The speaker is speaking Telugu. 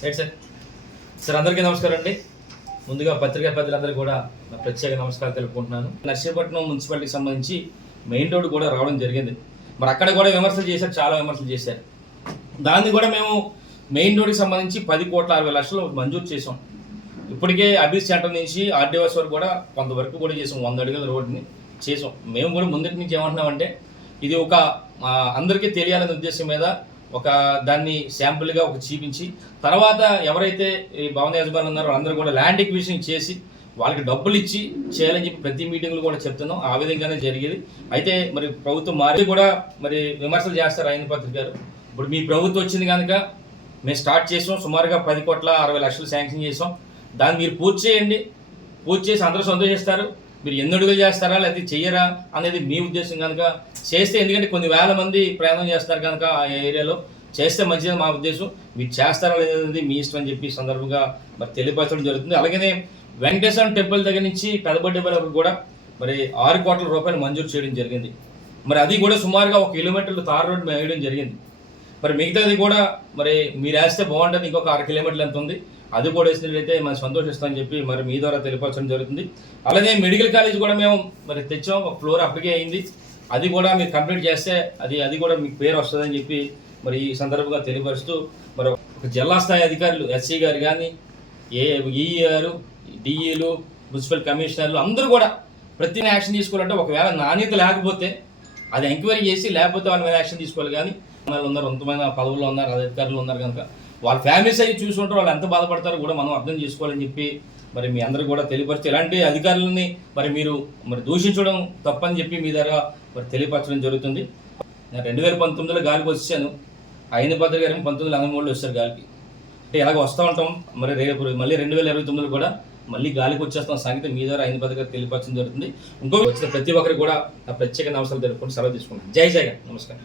రైట్ సార్ సార్ అందరికీ నమస్కారం అండి. ముందుగా పత్రికా ప్రజలందరికీ కూడా నా ప్రత్యేక నమస్కారం తెలుపుకుంటున్నాను. నర్సీపట్నం మున్సిపాలిటీకి సంబంధించి మెయిన్ రోడ్ కూడా రావడం జరిగింది. మరి అక్కడ కూడా విమర్శలు చేశారు చాలా విమర్శలు చేశారు. దాన్ని కూడా మేము మెయిన్ రోడ్కి సంబంధించి పది కోట్ల అరవై లక్షలు మంజూరు చేసాం ఇప్పటికే అభిస్ సెంటర్ నుంచి ఆర్డీఓస్ వరకు కూడా కొంతవరకు కూడా చేసాం వంద అడుగుల రోడ్ని చేసాం మేము కూడా ముందటి నుంచి ఏమంటున్నామంటే ఇది ఒక అందరికీ తెలియాలనే ఉద్దేశం మీద ఒక దాన్ని శాంపుల్గా ఒక చూపించి తర్వాత ఎవరైతే ఈ భవన యజమానులు ఉన్నారో అందరూ కూడా ల్యాండ్ ఎక్విజిషన్ చేసి వాళ్ళకి డబ్బులు ఇచ్చి చేయాలని చెప్పి ప్రతి మీటింగ్లు కూడా చెప్తున్నాం. ఆ విధంగానే జరిగేది. అయితే మరి ప్రభుత్వం మారి కూడా మరి విమర్శలు చేస్తారు ఆయన పత్రిక గారు. ఇప్పుడు మీ ప్రభుత్వం వచ్చింది కనుక మేము స్టార్ట్ చేసాం. సుమారుగా పది కోట్ల అరవై లక్షలు శాంక్షన్ చేసాం. దాన్ని మీరు పూర్తి చేయండి. పూర్తి చేసి అందరూ సంతోషిస్తారు. మీరు ఎన్ని అడుగులు చేస్తారా లేకపోతే చెయ్యరా అనేది మీ ఉద్దేశం కనుక. చేస్తే ఎందుకంటే కొన్ని వేల మంది ప్రయాణం చేస్తారు కనుక ఆ ఏరియాలో. చేస్తే మంచిదని మా ఉద్దేశం. మీరు చేస్తారా లేదనేది మీ ఇష్టం అని చెప్పి సందర్భంగా మరి తెలియపరచడం జరుగుతుంది. అలాగనే వెంకటేశ్వర టెంపుల్ దగ్గర నుంచి పెదబడ్డి వరకు కూడా మరి ఆరు కోట్ల రూపాయలు మంజూరు చేయడం జరిగింది. మరి అది కూడా సుమారుగా ఒక కిలోమీటర్లు తార్ రోడ్ వేయడం జరిగింది. మరి మిగతాది కూడా మరి మీరు వేస్తే బాగుంటుంది ఇంకొక ఆరు కిలోమీటర్లు ఎంత ఉంది అది కూడా వేసినట్లయితే మనం సంతోషిస్తామని చెప్పి మరి మీ ద్వారా తెలియపరచడం జరుగుతుంది. అలాగే మెడికల్ కాలేజ్ కూడా మేము మరి తెచ్చాం ఒక ఫ్లోర్ అప్పటికే అయింది. అది కూడా మీరు కంప్లీట్ చేస్తే అది అది కూడా మీకు పేరు వస్తుందని చెప్పి మరి ఈ సందర్భంగా తెలియపరుస్తూ మరి ఒక జిల్లా స్థాయి అధికారులు ఎస్సీ గారు కానీ ఏ ఈ గారు డిఈలు మున్సిపల్ కమిషనర్లు అందరూ కూడా ప్రతి యాక్షన్ తీసుకోవాలంటే ఒకవేళ నాణ్యత లేకపోతే అది ఎంక్వైరీ చేసి లేకపోతే వాళ్ళ మీద యాక్షన్ తీసుకోవాలి కానీ ఉన్నారు కొంతమంది పదవుల్లో ఉన్నారు అధికారులు ఉన్నారు కనుక. వాళ్ళ ఫ్యామిలీస్ అయ్యి చూసుకుంటారు వాళ్ళు ఎంత బాధపడతారో కూడా మనం అర్థం చేసుకోవాలని చెప్పి మరి మీ అందరూ కూడా తెలియపరిచి ఇలాంటి అధికారులని మరి మీరు మరి దూషించడం తప్పని చెప్పి మీ దగ్గర మరి తెలియపరచడం జరుగుతుంది. నేను రెండు వేల పంతొమ్మిదిలో గాలికి వచ్చాను. అయిన భద్ర గారు పంతొమ్మిది వందల మూడులో వచ్చారు గాలికి. అంటే ఇలాగ వస్తూ ఉంటాం మరి రేపు మళ్ళీ రెండు వేల ఇరవై తొమ్మిదిలో కూడా మళ్ళీ గాలికి వచ్చేస్తాం సంగతి మీ ద్వారా అయిన భద్ర గారు తెలియపరచడం జరుగుతుంది. ఇంకో వచ్చిన ప్రతి ఒక్కరికి కూడా ప్రత్యేక నమస్కారం తెలుపుకుంటూ సెలవు తీసుకుంటాం జై జై నమస్కారం.